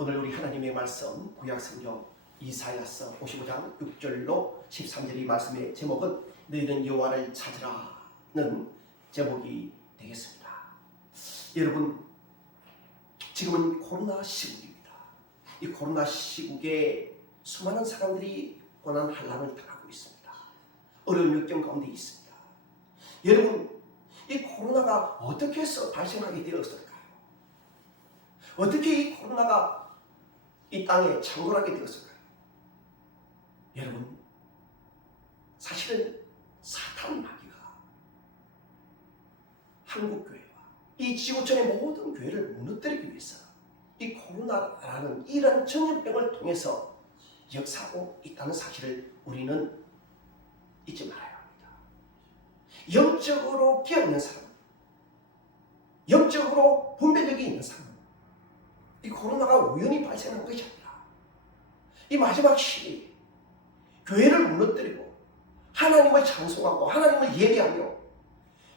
오늘 우리 하나님의 말씀 구약성경 이사야서 55장 6절로 13절의 말씀의 제목은 너희는 여호와를 찾으라는 제목이 되겠습니다. 여러분, 지금은 코로나 시국입니다. 이 코로나 시국에 수많은 사람들이 고난 한란을 당하고 있습니다. 어려운 역경 가운데 있습니다. 여러분, 이 코로나가 어떻게 해서 발생하게 되었을까요? 어떻게 이 코로나가 이 땅에 창궐하게 되었을까요? 여러분, 사실은 사탄 마귀가 한국교회와 이 지구촌의 모든 교회를 무너뜨리기 위해서 이 코로나라는 이런 전염병을 통해서 역사하고 있다는 사실을 우리는 잊지 말아야 합니다. 영적으로 깨어있는 사람, 영적으로 분별력이 있는 사람, 이 코로나가 우연히 발생한 것이 아니라 이 마지막 시기에 교회를 무너뜨리고 하나님을 찬송하고 하나님을 예배하며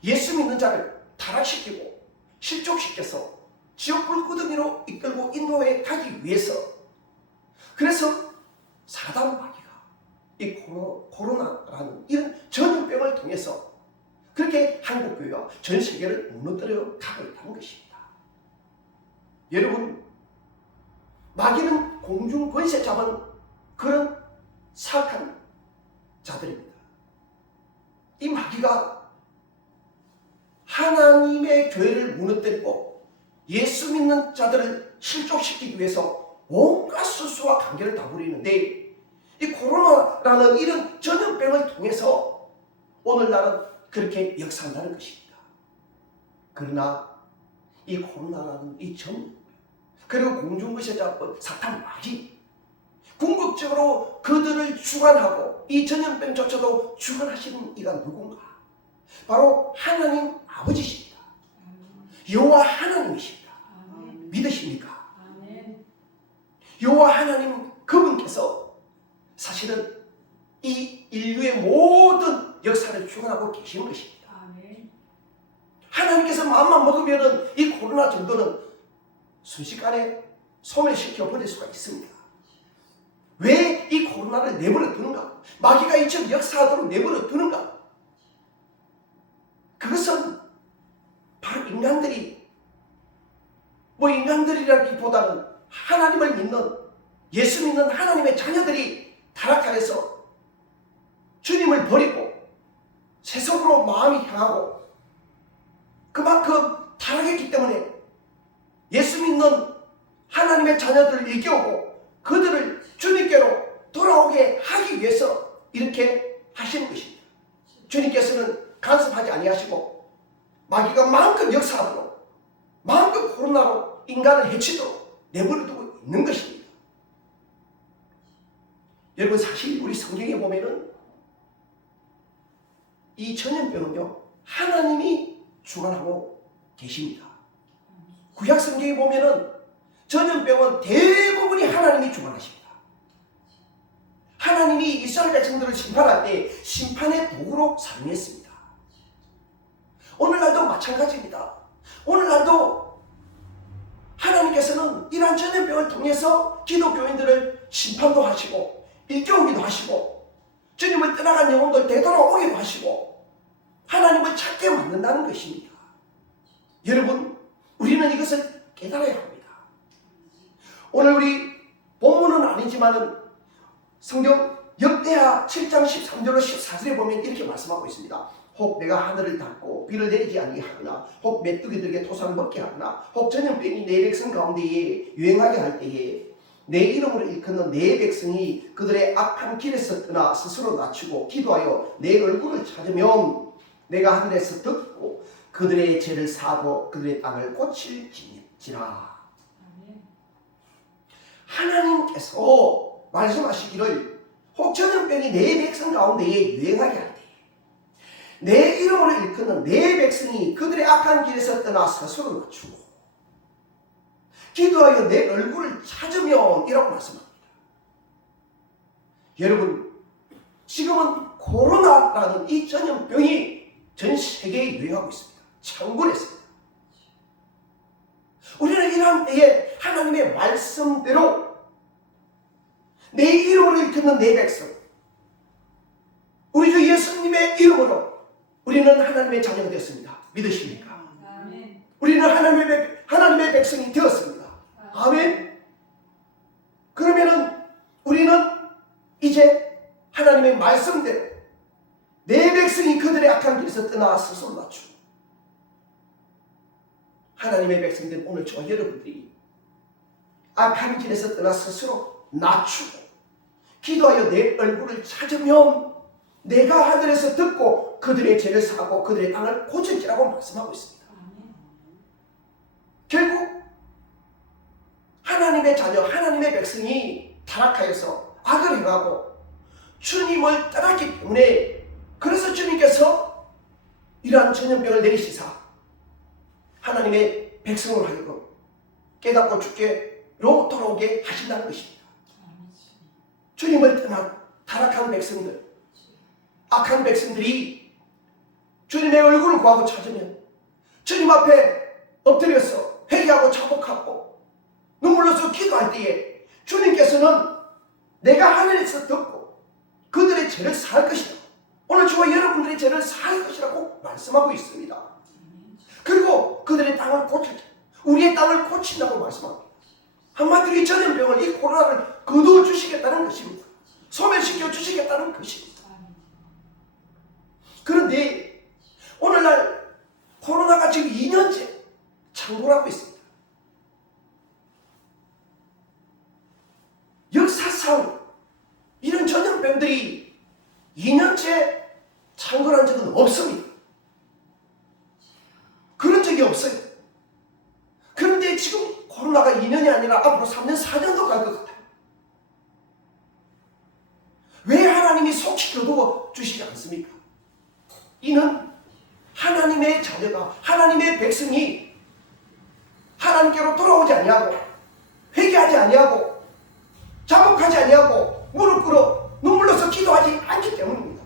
예수 믿는 자를 타락시키고 실족시켜서 지옥 불구덩이로 이끌고 인도해 가기 위해서, 그래서 사단 마귀가 이 코로나라는 이런 전염병을 통해서 그렇게 한국교회와 전 세계를 무너뜨려 가고 있다는 것입니다. 여러분, 마귀는 공중 권세 잡은 그런 사악한 자들입니다. 이 마귀가 하나님의 교회를 무너뜨리고 예수 믿는 자들을 실족시키기 위해서 온갖 수수와 관계를 다 부리는데, 이 코로나라는 이런 전염병을 통해서 오늘날은 그렇게 역사한다는 것입니다. 그러나 이 코로나라는 이 전염병, 그리고 공중권세 잡은 사탄 마귀, 궁극적으로 그들을 주관하고 이 전염병조차도 주관하시는 이가 누군가? 바로 하나님 아버지십니다. 여호와 하나님이십니다. 믿으십니까? 여호와 하나님, 그분께서 사실은 이 인류의 모든 역사를 주관하고 계시는 것입니다. 하나님께서 마음만 먹으면 이 코로나 정도는 순식간에 소멸시켜 버릴 수가 있습니다. 왜 이 코로나를 내버려 두는가? 마귀가 이처럼 역사하도록 내버려 두는가? 그것은 바로 인간들이라기보다는 하나님을 믿는, 예수 믿는 하나님의 자녀들이 타락하여서 주님을 버리고 세속으로 마음이 향하고 그만큼 타락했기 때문에 예수 믿는 하나님의 자녀들을 일깨우고 그들을 주님께로 돌아오게 하기 위해서 이렇게 하시는 것입니다. 주님께서는 간섭하지 아니하시고 마귀가 마음껏 역사하도록, 마음껏 코로나로 인간을 해치도록 내버려두고 있는 것입니다. 여러분, 사실 우리 성경에 보면은 이 전염병은요, 하나님이 주관하고 계십니다. 구약 성경에 보면은 전염병은 대부분이 하나님이 주관하십니다. 하나님이 이스라엘 백성들을 심판할 때 심판의 도구로 사용했습니다. 오늘날도 마찬가지입니다. 오늘날도 하나님께서는 이러한 전염병을 통해서 기독교인들을 심판도 하시고 일깨우기도 하시고 주님을 떠나간 영혼들 되돌아오기도 하시고 하나님을 찾게 만든다는 것입니다. 여러분, 우리는 이것을 깨달아야 합니다. 오늘 우리 본문은 아니지만은 성경 역대하 7장 13절로 14절에 보면 이렇게 말씀하고 있습니다. 혹 내가 하늘을 닫고 비를 내리지 아니하거나 혹 메뚜기들에게 토산을 먹게 하거나 혹 전염병이 내 백성 가운데에 유행하게 할 때에 내 이름으로 일컫는 내 백성이 그들의 악한 길에서 떠나 스스로 낮추고 기도하여 내 얼굴을 찾으면 내가 하늘에서 듣고 그들의 죄를 사고 그들의 땅을 고칠지니라. 하나님께서 말씀하시기를 혹 전염병이 내 백성 가운데에 유행하게 할 때 내 이름으로 일컫는 내 백성이 그들의 악한 길에서 떠나 스스로 낮추고 기도하여 내 얼굴을 찾으면 이라고 말씀합니다. 여러분, 지금은 코로나라는 이 전염병이 전 세계에 유행하고 있습니다. 창궐했습니다. 우리는 이러한 때에 하나님의 말씀대로 내 이름으로 일컫는 내 백성, 우리 주 예수님의 이름으로 우리는 하나님의 자녀가 되었습니다. 믿으십니까? 아멘. 우리는 하나님의 백성이 되었습니다. 아멘. 그러면은 우리는 이제 하나님의 말씀대로 내 백성이 그들의 악한 길에서 떠나 스스로 낮추고, 하나님의 백성된 오늘 저와 여러분들이 악한 길에서 떠나 스스로 낮추고 기도하여 내 얼굴을 찾으면 내가 하늘에서 듣고 그들의 죄를 사하고 그들의 땅을 고칠지라고 말씀하고 있습니다. 결국 하나님의 자녀, 하나님의 백성이 타락하여서 악을 행하고 주님을 떠났기 때문에, 그래서 주님께서 이러한 전염병을 내리시사 하나님의 백성으로 하여금 깨닫고 주께로 돌아오게 하신다는 것입니다. 주님을 떠난 타락한 백성들, 악한 백성들이 주님의 얼굴을 구하고 찾으면 주님 앞에 엎드려서 회개하고 자복하고 눈물로서 기도할 때에 주님께서는 내가 하늘에서 듣고 그들의 죄를 사할 것이다, 오늘 저와 여러분들의 죄를 사할 것이라고 말씀하고 있습니다. 그리고 그들의 땅을 고칠, 우리의 땅을 고친다고 말씀합니다. 한마디로 이 전염병을, 이 코로나를 거두어 주시겠다는 것입니다. 소멸시켜 주시겠다는 것입니다. 그런데 오늘날 코로나가 지금 2년째 창궐하고 있습니다. 역사상 이런 전염병들이 2년째 창궐한 적은 없습니다. 그런 적이 없어요. 그런데 지금 코로나가 2년이 아니라 앞으로 3년, 4년도 갈 것 같아요. 왜 하나님이 속히 거두어 주시지 않습니까? 이는 하나님의 자녀가, 하나님의 백성이 하나님께로 돌아오지 아니하고 회개하지 아니하고 자복하지 아니하고 무릎 꿇어 눈물로서 기도하지 않기 때문입니다.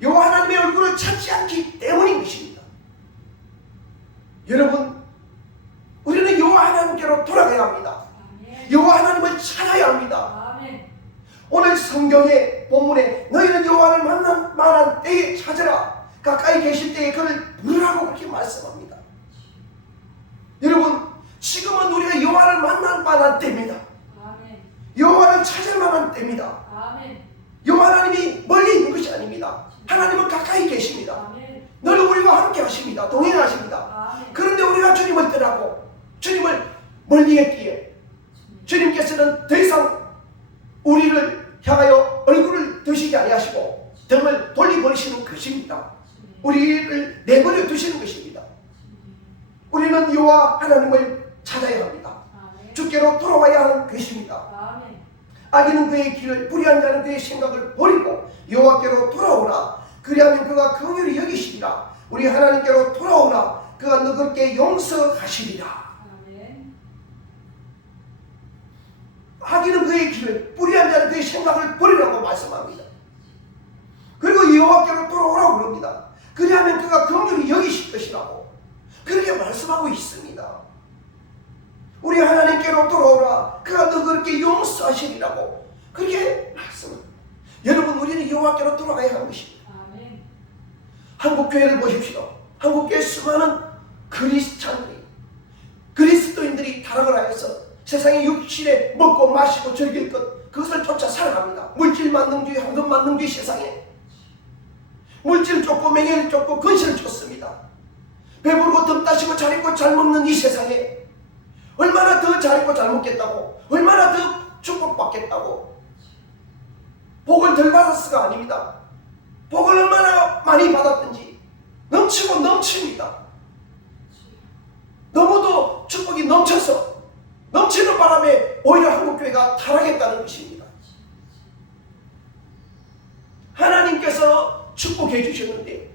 여호와 하나님의 얼굴을 찾지 않기 때문인 것입니다. 여러분, 우리는 여호와 하나님께로 돌아가야 합니다. 여호와 하나님을 찾아야 합니다. 오늘 성경의 본문에 너희는 여호와를 만날 만한 때에 찾으라, 가까이 계실 때에 그를 부르라고 그렇게 말씀합니다. 여러분, 지금은 우리가 여호와를 만날 만한 때입니다. 여호와를 찾을 만한 때입니다. 여호와 하나님이 멀리 있는 것이 아닙니다. 하나님은 가까이 계십니다. 늘 우리와 함께 하십니다. 동행하십니다. 그런데 우리가 주님을 떠나고 주님을 멀리 했기에 주님께서는 더 이상 우리를 향하여 얼굴을 드시지 아니하시고 등을 돌려버리시는 것입니다. 우리를 내버려 두시는 것입니다. 우리는 여호와 하나님을 찾아야 합니다. 주께로 돌아와야 하는 것입니다. 악인은 그의 길을, 불의한 자는 그의 생각을 버리고 여호와께로 돌아오라. 그리하면 그가 긍휼히 여기시리라. 우리 하나님께로 돌아오라. 그가 너희에게 용서하시리라. 악인은 그의 길을, 불의한 자는 그의 생각을 버리라고 말씀합니다. 그리고 여호와께로 돌아오라고 그럽니다. 그리하면 그가 긍휼히 여기실 것이라고 그렇게 말씀하고 있습니다. 우리 하나님께로 돌아오라. 그가 너희에게 용서하시리라고 그렇게 말씀합니다. 여러분, 우리는 여호와께로 돌아가야 하는 것입니다. 한국교회를 보십시오. 한국교회 수많은 그리스찬들이, 그리스도인들이 타락을 하여서 세상의 육신에 먹고 마시고 즐길 것, 그것을 쫓아 살아갑니다. 물질 만능주의, 황금 만능주의 세상에 물질 쫓고 명예를 쫓고 근실을 쫓습니다. 배부르고 덤 따시고 잘 입고 잘 먹는 이 세상에 얼마나 더 잘 입고 잘 먹겠다고, 얼마나 더 축복받겠다고, 복을 덜 받았을까 아닙니다. 복을 얼마나 많이 받았든지 넘치고 넘칩니다. 너무도 축복이 넘쳐서 넘치는 바람에 오히려 한국교회가 타락했다는 것입니다. 하나님께서 축복해 주셨는데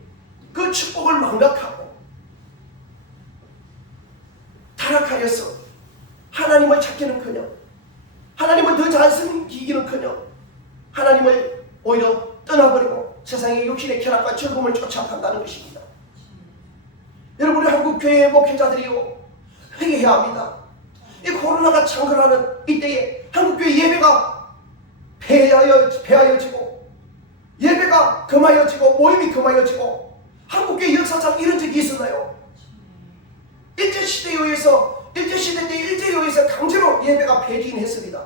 그 축복을 망각하고 타락하여서 하나님을 찾기는커녕, 하나님을 더 잘 섬기기는커녕 하나님을 오히려 떠나버리고 세상의 육신의 쾌락과 즐거움을 쫓아간다는 것입니다. 여러분, 우리 한국교회의 목회자들이요, 회개해야 합니다. 이 코로나가 창궐하는 이때에 한국교회 예배가 폐하여지고 예배가 금하여지고 모임이 금하여지고 한국교회 역사상 이런 적이 있었나요? 일제시대에 의해서 강제로 예배가 폐지긴 했습니다.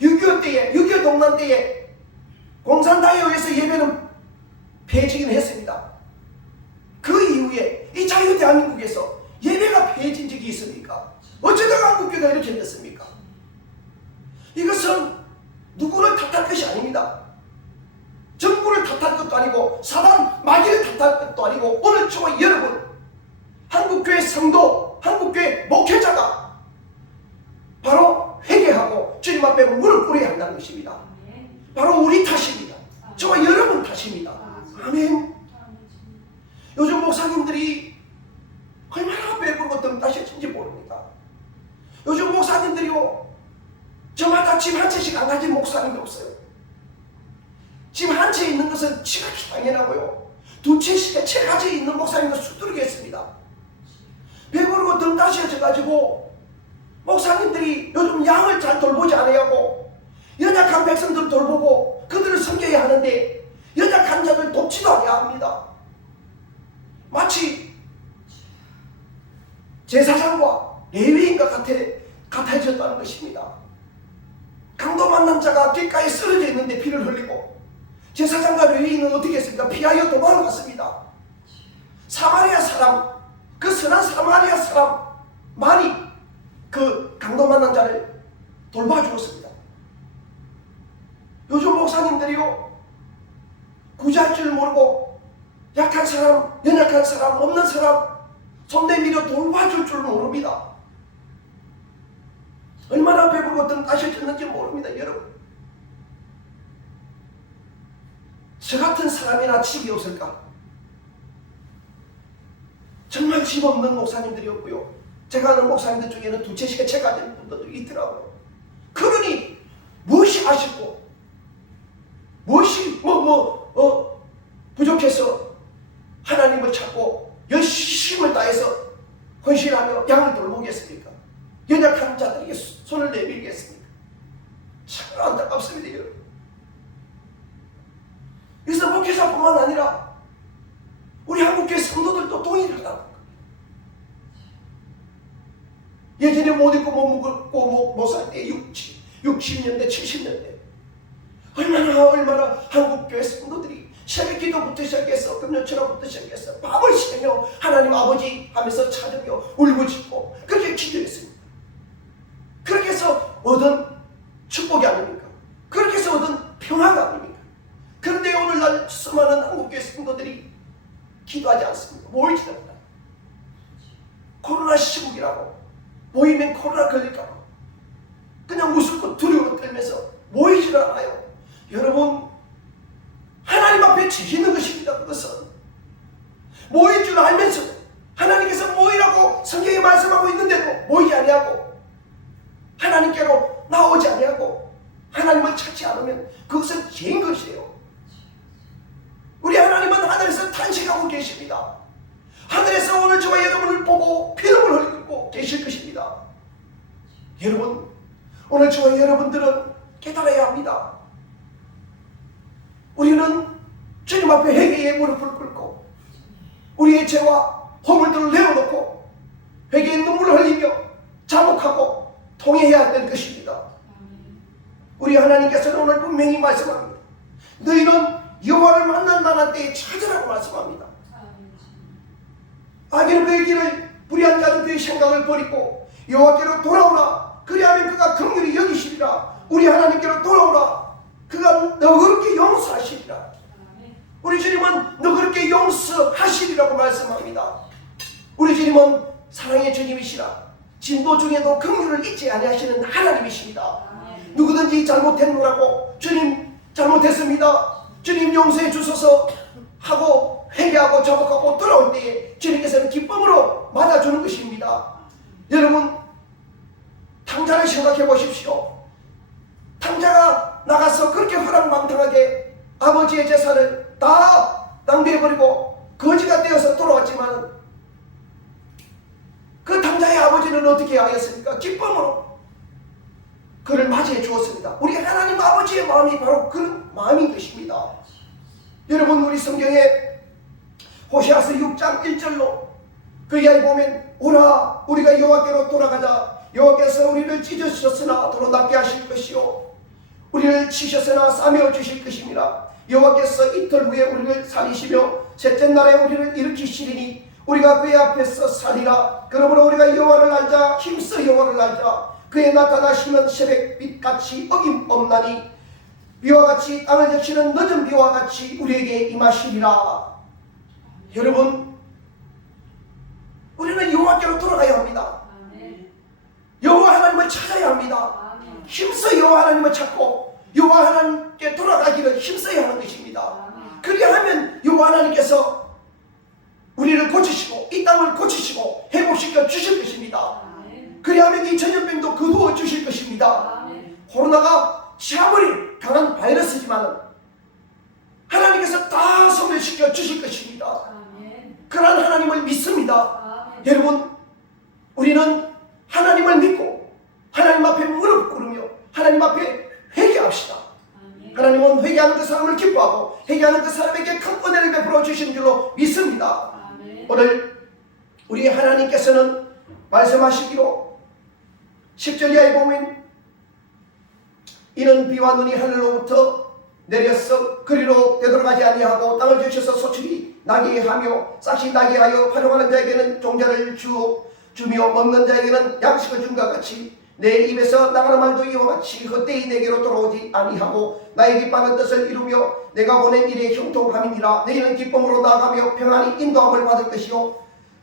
6.25 때에 6.25 동란 때에 공산당에 의해서 예배는 폐지긴 했습니다. 그 이후에 이 자유 대한민국에서 예배가 폐지된 적이 있습니까? 어쩌다가 한국교회가 이렇게 됐습니까? 이것은 누구를 탓할 것이 아닙니다. 정부를 탓할 것도 아니고 사단 마귀를 탓할 것도 아니고 오늘 저와 여러분 한국교회 성도, 한국교회 목회자가 바로 회개하고 주님 앞에 무릎 꿇어야 한다는 것입니다. 바로 우리 탓입니다. 저와 여러분 탓입니다. 아멘. 요즘 목사님들이 얼마나 배부르고 등 따셨는지 모릅니다. 요즘 목사님들이요, 저마다 집 한 채씩 안 가진 목사님이 없어요. 집 한 채 있는 것은 지극히 당연하고요, 두 채씩 채 가지고 있는 목사님도 수두룩했습니다. 배부르고 등 따셔져가지고 목사님들이 요즘 양을 잘 돌보지 않아야하고 연약한 백성들 돌보고 그들을 섬겨야 하는데 연약한 자들 돕지도 않아야 합니다. 마치 제사장과 레위인과 같아졌다는 것입니다. 강도 만난 자가 길가에 쓰러져 있는데 피를 흘리고 제사장과 레위인은 어떻게 했습니까? 피하여 도망을 갔습니다. 사마리아 사람, 그 선한 사마리아 사람만이 그 강도 만난 자를 돌봐주었습니다. 요즘 목사님들이요, 구제할 줄 모르고 약한 사람, 연약한 사람, 없는 사람 손 내밀어 돌봐줄 줄 모릅니다. 얼마나 배부르고 등 따셔졌는지 모릅니다. 여러분, 저 같은 사람이나 집이 없을까? 정말 집 없는 목사님들이었고요, 제가 아는 목사님들 중에는 두 채씩 채 가진 분들도 있더라고요. 그러니 무엇이 아쉽고 무엇이 부족해서 하나님을 찾고 열심을 다해서 헌신하며 양을 돌보겠습니까? 연약한 자들에게 손을 내밀겠습니까? 참 안타깝습니다, 여러분. 그래서 목회자뿐만 아니라 우리 한국교회 성도들도 동의를 하라는 겁니다. 예전에 못 입고 못 먹고 못 살 때 60년대 70년대 얼마나 한국교회 성도들이 새벽 기도부터 시작해서 금요철부터 시작해서 밥을 시키며 하나님 아버지 하면서 찾으며 울부짖고 그렇게 기도했습니다. 그렇게 해서 얻은 축복이 아닙니까? 그렇게 해서 얻은 평화가 아닙니까? 그런데 오늘날 수많은 한국교회 성도들이 기도하지 않습니다. 모이지 않는다. 코로나 시국이라고 모이면 코로나 걸릴까봐 그냥 무섭고 두려워 떨면서 모이지를 않아요. 여러분, 하나님 앞에 지키는 것입니다. 그것은 모일 줄 알면서 하나님께서 모이라고 성경에 말씀하고 있는데도 모이지 아니하고 하나님께로 나오지 아니하고 하나님을 찾지 않으면 그것은 죄인 것이에요. 우리 하나님은 하늘에서 탄식하고 계십니다. 하늘에서 오늘 저와 여러분을 보고 피눈물을 흘리고 계실 것입니다. 여러분, 오늘 저와 여러분들은 깨달아야 합니다. 우리는 주님 앞에 회개의 무릎을 꿇고 우리의 죄와 허물들을 내어놓고 회개의 눈물을 흘리며 자복하고 통회해야 될 것입니다. 우리 하나님께서는 오늘 분명히 말씀합니다. 너희는 여호와를 만날 만한 때에 찾으라고 말씀합니다. 악인은 그의 길을, 불의한 자는 그의 생각을 버리고 여호와께로 돌아오라. 그리하면 그가 긍휼히 여기시리라. 우리 하나님께로 돌아오라. 그가 너그럽게 용서하시리라. 우리 주님은 너그럽게 용서하시리라고 말씀합니다. 우리 주님은 사랑의 주님이시라. 진도 중에도 긍휼을 잊지 아니하시는 하나님이십니다. 누구든지 잘못했노라고 주님 잘못했습니다, 주님 용서해 주소서 하고 회개하고 자복하고 돌아올 때에 주님께서는 기쁨으로 맞아주는 것입니다. 여러분, 탕자를 생각해 보십시오. 탕자가 나가서 그렇게 허랑방탕하게 아버지의 재산을 다 낭비해버리고 거지가 되어서 돌아왔지만 그 당자의 아버지는 어떻게 하였습니까? 기쁨으로 그를 맞이해 주었습니다. 우리 하나님 아버지의 마음이 바로 그런 마음인 것입니다. 여러분, 우리 성경에 호세아서 6장 1절로 그 이야기 보면 오라 우리가 여호와께로 돌아가자. 여호와께서 우리를 찢으셨으나 도로 낫게 하실 것이요 우리를 치셨으나 싸매어 주실 것입니다. 여호와께서 이틀 후에 우리를 살리시며 셋째 날에 우리를 일으키시리니 우리가 그의 앞에서 살리라. 그러므로 우리가 여호와를 알자. 힘써 여호와를 알자. 그의 나타나시면 새벽빛같이 어김없나니 비와 같이 땅을 적시는 늦은 비와 같이 우리에게 임하시리라. 여러분, 우리는 여호와께로 돌아가야 합니다. 여호와 하나님을 찾아야 합니다. 힘써 여호와 하나님을 찾고 여호와 하나님께 돌아가기를 힘써야 하는 것입니다. 그리하면 여호와 하나님께서 우리를 고치시고 이 땅을 고치시고 회복시켜 주실 것입니다. 그리하면 이 전염병도 거두어 주실 것입니다. 코로나가 아무리 강한 바이러스지만 하나님께서 다 소멸시켜 주실 것입니다. 그러한 하나님을 믿습니다. 여러분, 우리는 하나님을 믿고 하나님 앞에 무릎 꿇으며 하나님 앞에 회개합시다. 하나님은 회개하는 그 사람을 기뻐하고 회개하는 그 사람에게 큰 은혜를 베풀어 주신 줄로 믿습니다. 오늘 우리 하나님께서는 말씀하시기로 10절 이하에 보면 이는 비와 눈이 하늘로부터 내려서 그리로 되돌아가지 아니하고 땅을 적셔서 소출이 나게 하며 싹이 나게 하여 활용하는 자에게는 종자를 주며 먹는 자에게는 양식을 준 것 같이 내 입에서 나가는 말도 이와 같이 헛되이 내게로 돌아오지 아니하고 나의 기뻐하는 뜻을 이루며 내가 보낸 일에 형통함이니라. 너희는 기쁨으로 나아가며 평안히 인도함을 받을 것이요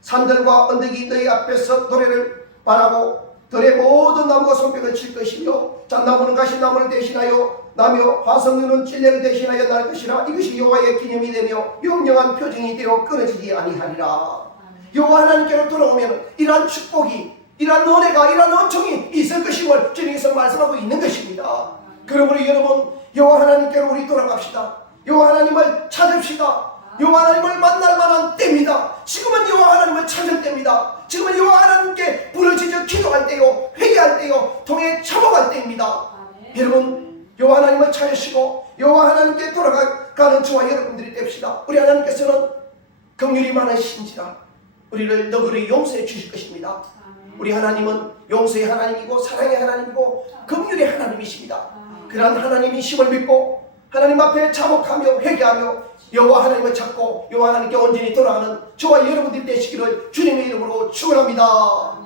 산들과 언덕이 너희 앞에서 노래를 바라고 들의 모든 나무가 손뼉을 칠 것이며 잣나무는 가시나무를 대신하여 나며 화석류는 찔레를 대신하여 날 것이라. 이것이 여호와의 기념이 되며 영영한 표징이 되어 끊어지지 아니하리라. 여호와 하나님께로 돌아오면 이러한 축복이 이러한 은혜가 이러한 은총이 있을 것임을 주님께서 말씀하고 있는 것입니다. 그러므로 여러분, 여호와 하나님께로 우리 돌아갑시다. 여호와 하나님을 찾읍시다. 여호와 하나님을 만날 만한 때입니다. 지금은 여호와 하나님을 찾을 때입니다. 지금은 여호와 하나님께 부르짖어 기도할 때요 회개할 때요 통해 참아갈 때입니다. 여러분, 여호와 하나님을 찾으시고 여호와 하나님께 돌아가는 저와 여러분들이 됩시다. 우리 하나님께서는 긍휼이 많으신지라 우리를 너그러이 용서해 주실 것입니다. 우리 하나님은 용서의 하나님이고 사랑의 하나님이고 긍휼의 하나님이십니다. 그러한 하나님이심을 믿고 하나님 앞에 자복하며 회개하며 여호와 하나님을 찾고 여호와 하나님께 온전히 돌아가는 저와 여러분들이 되시기를 주님의 이름으로 축원합니다.